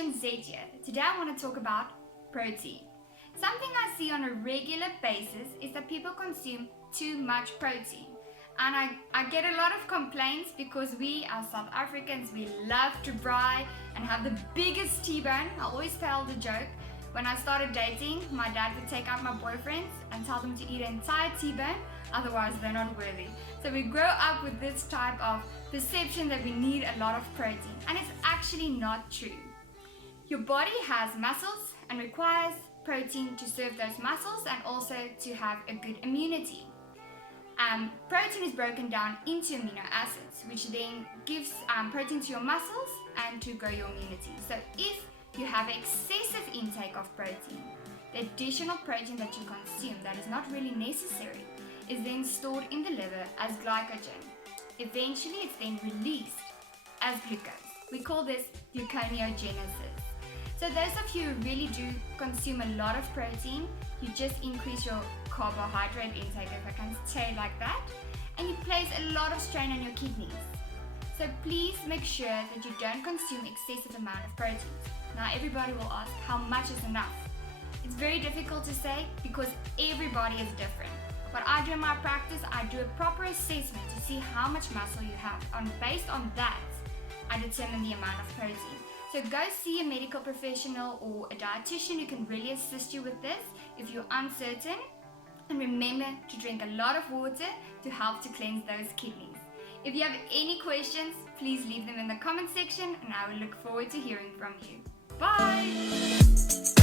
Generation Z here. Today I want to talk about protein. Something I see on a regular basis is that people consume too much protein. And I get a lot of complaints because we as South Africans, we love to braai and have the biggest T-bone. I always tell the joke, when I started dating, my dad would take out my boyfriends and tell them to eat an entire T-bone, otherwise they're not worthy. So we grow up with this type of perception that we need a lot of protein, and it's actually not true. Your body has muscles and requires protein to serve those muscles and also to have a good immunity. Protein is broken down into amino acids, which then gives protein to your muscles and to grow your immunity. So if you have excessive intake of protein, the additional protein that you consume that is not really necessary is then stored in the liver as glycogen. Eventually it's then released as glucose. We call this gluconeogenesis. So those of you who really do consume a lot of protein, you just increase your carbohydrate intake, if I can say it like that, and you place a lot of strain on your kidneys. So please make sure that you don't consume excessive amount of protein. Now everybody will ask, how much is enough? It's very difficult to say because everybody is different. What I do in my practice, I do a proper assessment to see how much muscle you have, and based on that, I determine the amount of protein. So go see a medical professional or a dietitian who can really assist you with this if you're uncertain. And remember to drink a lot of water to help to cleanse those kidneys. If you have any questions, please leave them in the comment section and I will look forward to hearing from you. Bye!